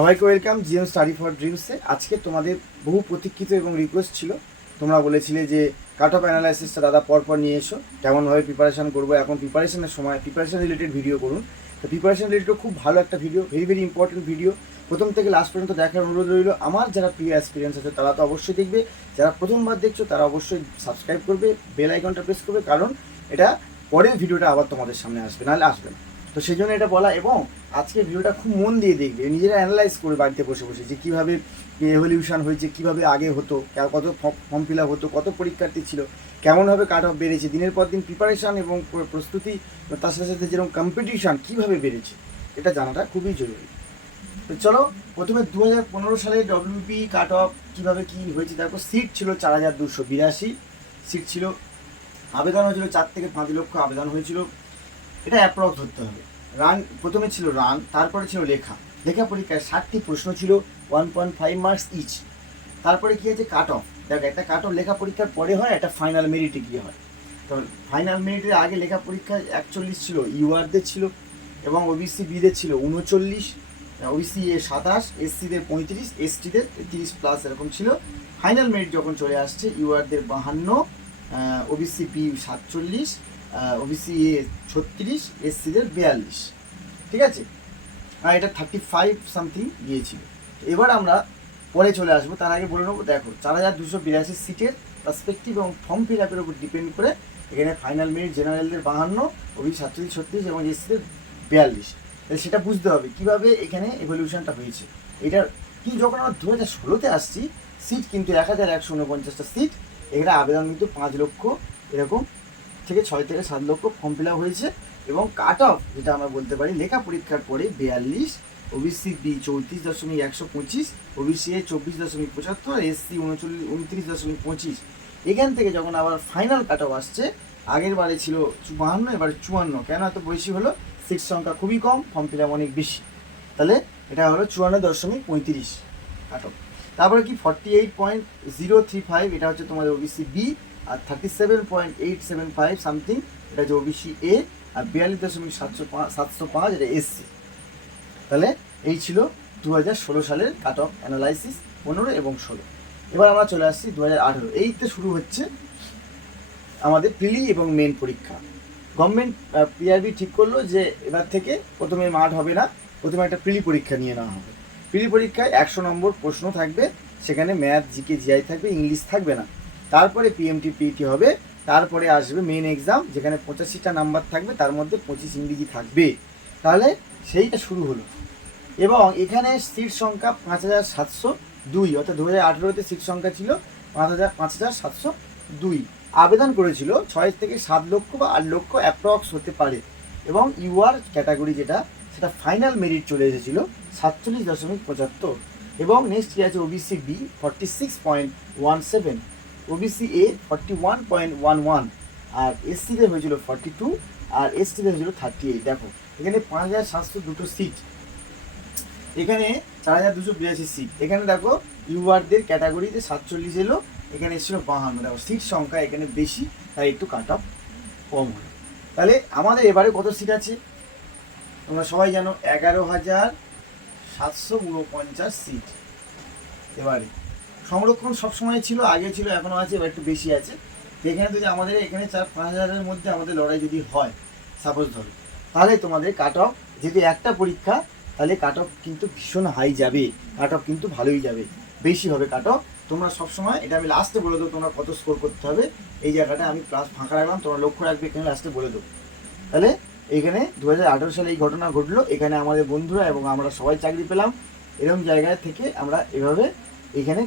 সবাইকে welcome GM study for ড্রিমসে। আজকে তোমাদের বহু প্রতীক্ষিত এবং রিকোয়েস্ট ছিল, তোমরা বলেছিলে যে কাট অফ অ্যানালাইসিসটা দাদা পরপর নিয়ে এসো, কেমনভাবে প্রিপারেশান করবো, এখন প্রিপারেশনের সময় প্রিপারেশান রিলেটেড ভিডিও করুন। তো প্রিপারেশান রিলেটেড খুব ভালো একটা video, very very important video, প্রথম থেকে লাস্ট পর্যন্ত দেখার অনুরোধ রইল। আমার যারা প্রিয় এক্সপিরিয়েন্স আছে তারা তো অবশ্যই দেখবে, যারা প্রথমবার দেখছো তারা অবশ্যই সাবস্ক্রাইব করবে, বেল আইকনটা প্রেস করবে, কারণ এটা পরের ভিডিওটা আবার তোমাদের সামনে আসবে, নাহলে আসবে না। তো সেই জন্য এটা বলা, এবং আজকে ভিডিওটা খুব মন দিয়ে দেখবে, নিজেরা অ্যানালাইজ করে বাড়িতে বসে বসে যে কীভাবে এভলিউশন হয়েছে, কীভাবে আগে হতো, কত ফর্ম ফিল আপ হতো, কত পরীক্ষার্থী ছিল, কেমনভাবে কাট অফ বেড়েছে, দিনের পর দিন প্রিপারেশান এবং প্রস্তুতি, তার সাথে সাথে যেরকম কম্পিটিশান কীভাবে বেড়েছে, এটা জানাটা খুবই জরুরি। তো চলো, প্রথমে 2015 সালে ডব্লিউপি কাট অফ কীভাবে কী হয়েছে দেখো। সিট ছিল 4282 সিট ছিল, আবেদন হয়েছিল 4 থেকে 5 লক্ষ আবেদন হয়েছিল, এটা অ্যাপ্রক্স ধরতে হবে। রান প্রথমে ছিল রান, তারপরে ছিল লেখা পরীক্ষায় 60টি প্রশ্ন ছিল, 1.5 মার্কস ইচ। তারপরে কী আছে, কাট অফ। দেখো, একটা কাট অফ লেখা পরীক্ষার পরে হয়, একটা ফাইনাল মেরিটে গিয়ে হয়। তো ফাইনাল মেরিটের আগে লেখা পরীক্ষায় 41 ছিল, ইউআরদের ছিল, এবং ওবিসি বিদের ছিল 39, ওবিসি এ 27, এসসিদের 35, এসটিদের 30+ এরকম ছিল। ফাইনাল মেরিট যখন চলে আসছে, ইউআরদের 52, ওবিসি বি 47, ওবিসি এ 36, এসসিদের 42, ঠিক আছে। আর এটা 35 সামথিং গিয়েছিল। এবার আমরা পরে চলে আসবো, তার আগে বলে নেবো, দেখো 4282 সিটের পার্সপেক্টিভ এবং ফর্ম ফিল আপের উপর ডিপেন্ড করে এখানে ফাইনাল মেরিট জেনারেলদের 52, ওবিসি 37, 36 এবং এসসিদের 42। তাহলে সেটা বুঝতে হবে কীভাবে এখানে এভলিউশনটা হয়েছে। এটার কি, যখন আমরা 2016-তে আসছি, সিট কিন্তু 1149টা সিট, এখানে আবেদন কিন্তু 5 লক্ষ এরকম থেকে 6 থেকে 7 লক্ষ ফর্ম ফিল আপ হয়েছে। এবং কাট অফ যেটা আমরা বলতে পারি, লেখা পরীক্ষার পরে 42, OBC B 34.125, OBC A 24.75, SC 29.25। এখান থেকে যখন আবার ফাইনাল কাট অফ আসছে, আগের বারে ছিল 52, এবার 54। কেন এত বেশি হলো? সিট সংখ্যা খুবই কম, ফর্ম ফিল আপ অনেক বেশি, তাহলে এটা হলো 54.35 কাট অফ। তারপরে কি 48.035, এটা হচ্ছে তোমাদের ওবিসি বি, আর 37.875 সামথিং এটা হচ্ছে ওবিসি এ, আর 42.705 এটা এসসি। তাহলে এই ছিল 2016 সালের কাট অফ অ্যানালাইসিস, 15 এবং 16। এবার আমরা চলে আসছি 2018। এইতে শুরু হচ্ছে আমাদের প্রিলি এবং মেন পরীক্ষা। গভর্নমেন্ট পিআরবি ঠিক করলো যে এবার থেকে প্রথমে মাঠ হবে না, প্রথমে একটা প্রিলি পরীক্ষা নিয়ে নেওয়া হবে। প্রিলি পরীক্ষায় 100 নম্বর প্রশ্ন থাকবে, সেখানে ম্যাথ, জিকে, জিআই থাকবে, ইংলিশ থাকবে না। তারপরে পিএমটি পিইটি হবে, তারপরে আসবে মেন এক্সাম, যেখানে 85টা নাম্বার থাকবে, তার মধ্যে 25 ইংরেজি থাকবে। তাহলে সেইটা শুরু হলো, এবং এখানে সিট সংখ্যা 5702, অর্থাৎ 2018-তে সিট সংখ্যা ছিল 5702। আবেদন করেছিল 6 থেকে 7 লক্ষ বা 8 লক্ষ অ্যাপ্রক্স হতে পারে। এবং ইউআর ক্যাটাগরি যেটা, সেটা ফাইনাল মেরিট চলে এসেছিল 47.75। এবং নেক্সট কি আছে, ওবিসি বি 46.17, ওবিসি এ 41.11, আর এসসিদের হয়েছিল 42, আর এসটিদের হয়েছিল 38। দেখো এখানে 5702 সিট, এখানে 4282 সিট। এখানে দেখো ইউআরদের ক্যাটাগরিতে 47 এলো, এখানে এসেছিল 52। দেখো সিট সংখ্যা এখানে বেশি, তাই একটু কাট অফ কম হলো। তাহলে আমাদের এবারে কত সিট আছে তোমরা সবাই জানো, 11,749 সিট। এবারে সংরক্ষণ সবসময় ছিল, আগে ছিল, এখনও আছে, এবার একটু বেশি আছে। এখানে যদি আমাদের এখানে 4-5 হাজারের মধ্যে আমাদের লড়াই যদি হয়, সাপোজ ধরো, তাহলে তোমাদের কাট অফ, যেহেতু একটা পরীক্ষা, তাহলে কাট অফ কিন্তু ভীষণ হাই যাবে, কাট অফ কিন্তু ভালোই যাবে, বেশি হবে কাট অফ। তোমরা সবসময়, এটা আমি লাস্টে বলে দেবো তোমরা কত স্কোর করতে হবে, এই জায়গাটা আমি ক্লাস ফাঁকা রাখলাম, তোমরা লক্ষ্য রাখবে, এখানে লাস্টে বলে দেবো। তাহলে এইখানে 2018 সালে এই ঘটনা ঘটলো, এখানে আমাদের বন্ধুরা এবং আমরা সবাই চাকরি পেলাম। এরকম জায়গায় থেকে আমরা এভাবে এখানে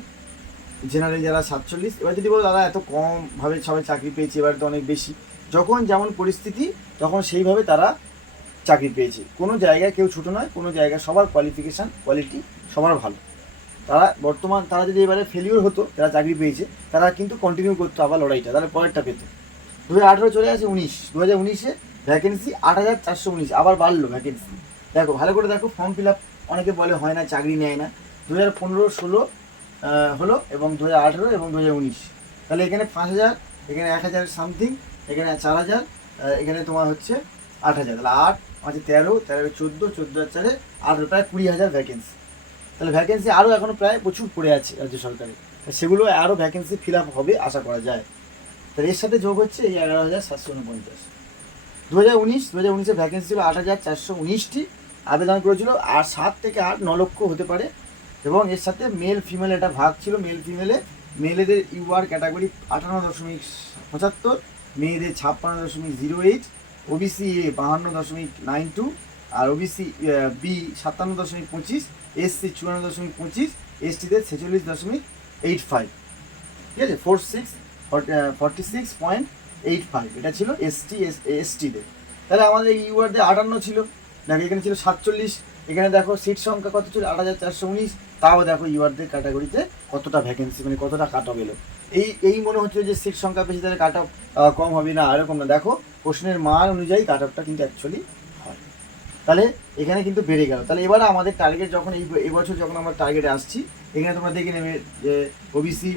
জেনারেল যারা 47, এবার যদি বলো দাদা এত কমভাবে সবাই চাকরি পেয়েছে, এবার তো অনেক বেশি, যখন যেমন পরিস্থিতি তখন সেইভাবে তারা চাকরি পেয়েছে। কোনো জায়গায় কেউ ছোটো নয়, কোনো জায়গায় সবার কোয়ালিফিকেশান, কোয়ালিটি সবার ভালো। তারা তারা যদি এবারে ফেলিওর হতো, যারা চাকরি পেয়েছে, তারা কিন্তু কন্টিনিউ করতো আবার লড়াইটা, তাহলে পরেরটা পেত। 2018 চলে আসে 19, 2019-এ ভ্যাকেন্সি 8419, আবার বাড়লো ভ্যাকেন্সি। দেখো ভালো করে দেখো, ফর্ম ফিল আপ অনেকে বলে হয় না, চাকরি নেয় না। 2015-16 হলো, এবং 2018 এবং 2019। তাহলে এখানে 5000, এখানে 1000 সামথিং, এখানে 4000, এখানে তোমার হচ্ছে 8000। তাহলে 8, 5, 13, 13, 14, 14 আর 4, 8, প্রায় 20,000 ভ্যাকেন্সি। তাহলে ভ্যাকেন্সি আরও এখনও প্রায় প্রচুর পড়ে আছে রাজ্য সরকারে, সেগুলো আরও ভ্যাকেন্সি ফিল আপ হবে আশা করা যায়। তাহলে এর সাথে যোগ হচ্ছে এই 11,749। 2019-এর ভ্যাকেন্সি ছিল 8,419টি, আবেদন করেছিল আর 7 থেকে 9 লক্ষ হতে পারে। এবং এর সাথে মেল ফিমেল এটা ভাগ ছিল, মেলেদের ইউআর ক্যাটাগরি 58.75, মেয়েদের 56.08, ওবিসি এ 52.92 আর ওবিসি বি 57.25, এসসি 54.25, এসটিদের 46.85, ঠিক আছে, 46.85 এটা ছিল এসটিদের। তাহলে আমাদের ইউআরদের 58 ছিল, দেখো এখানে ছিল 47, এখানে দেখো সিট সংখ্যা কত ছিল 8,419, তাও দেখো ইউআরদের ক্যাটাগরিতে কতটা ভ্যাকেন্সি মানে কতটা কাট অফ এলো। এই মনে হচ্ছে যে সিট সংখ্যা বেশি তাহলে কাট অফ কম হবে, না এরকম না, দেখো কোশ্চেনের মান অনুযায়ী কাট অফটা কিন্তু অ্যাকচুয়ালি হয়। তাহলে এখানে কিন্তু বেড়ে গেল। তাহলে এবারে আমাদের টার্গেট যখন এই বছর যখন আমরা টার্গেটে আসছি, এখানে তোমরা দেখে নেবে যে ওবিসি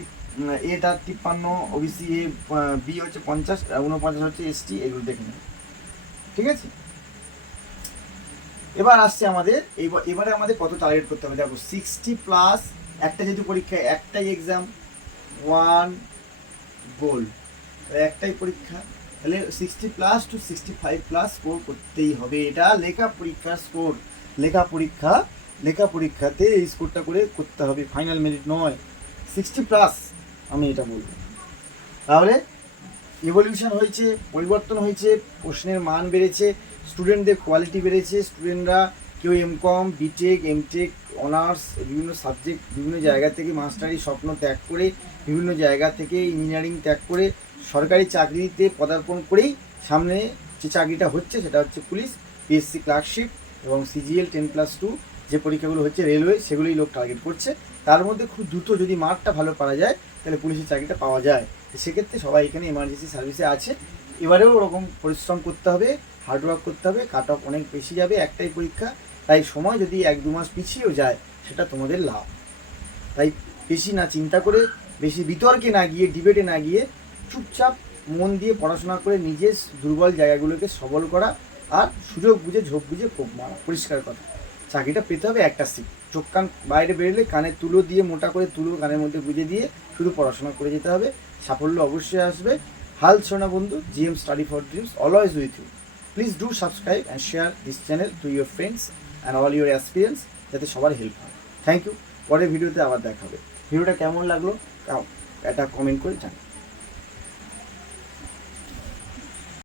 এটা 53, ওবিসি এ বি হচ্ছে 50, 49 হচ্ছে এসটি, এগুলো দেখে নেবে, ঠিক আছে। এবার আসছে আমাদের এবারে আমাদের কত টার্গেট করতে হবে, দেখো 60+, একটা যেহেতু পরীক্ষা একটাই এক্সাম, 1 গোল, একটাই পরীক্ষা, তাহলে 60+ to 65+ স্কোর করতেই হবে। এটা লেখা পরীক্ষাতে এই স্কোরটা করে করতে হবে, ফাইনাল মেরিট নয়, 60+, আমি এটা বলবো। তাহলে ইভলিউশন হয়েছে, পরিবর্তন হয়েছে, প্রশ্নের মান বেড়েছে, স্টুডেন্টদের কোয়ালিটি বেড়েছে, স্টুডেন্টরা কেউ এমকম, বিটেক, এমটেক, অনার্স, বিভিন্ন সাবজেক্ট, বিভিন্ন জায়গা থেকে মাস্টারি স্বপ্ন ত্যাগ করে, বিভিন্ন জায়গা থেকে ইঞ্জিনিয়ারিং ত্যাগ করে সরকারি চাকরিতে পদার্পণ করেই সামনে যে চাকরিটা হচ্ছে সেটা হচ্ছে পুলিশ, পিএসসি ক্লার্কশিপ এবং সিজিএল 10+2 যে পরীক্ষাগুলো হচ্ছে রেলওয়ে, সেগুলোই লোক টার্গেট করছে। তার মধ্যে খুব দ্রুত যদি মার্কটা ভালো পারা যায় তাহলে পুলিশের চাকরিটা পাওয়া যায়। সেক্ষেত্রে সবাই এখানে এমার্জেন্সি সার্ভিসে আছে, এবারেও ওরকম পরিশ্রম করতে হবে, হার্ডওয়ার্ক করতে হবে, কাট অফ অনেক বেশি যাবে, একটাই পরীক্ষা, তাই সময় যদি 1-2 মাস পিছিয়েও যায় সেটা তোমাদের লাভ। তাই বেশি না চিন্তা করে, বেশি বিতর্কে না গিয়ে, ডিবেটে না গিয়ে চুপচাপ মন দিয়ে পড়াশোনা করে নিজের দুর্বল জায়গাগুলোকে সবল করা আর সুযোগ বুঝে ঝোঁক বুঝে কোপ মারা, পরিষ্কার কথা। চাকরিটা পেতে হবে একটা সিট, চোখ কান বাইরে বেরোলে কানে তুলো দিয়ে, মোটা করে তুলো কানের মধ্যে গুঁজে দিয়ে শুধু পড়াশোনা করে যেতে হবে, সাফল্য অবশ্যই আসবে। হাল ছোনা বন্ধু, GM study for dreams always with you. Please do subscribe and share this channel to your friends and all your experience, যাতে সবার হেল্প হয়। Thank you. পরের ভিডিওতে আবার দেখা হবে। ভিডিওটা কেমন লাগলো এটা কমেন্ট করে জানান।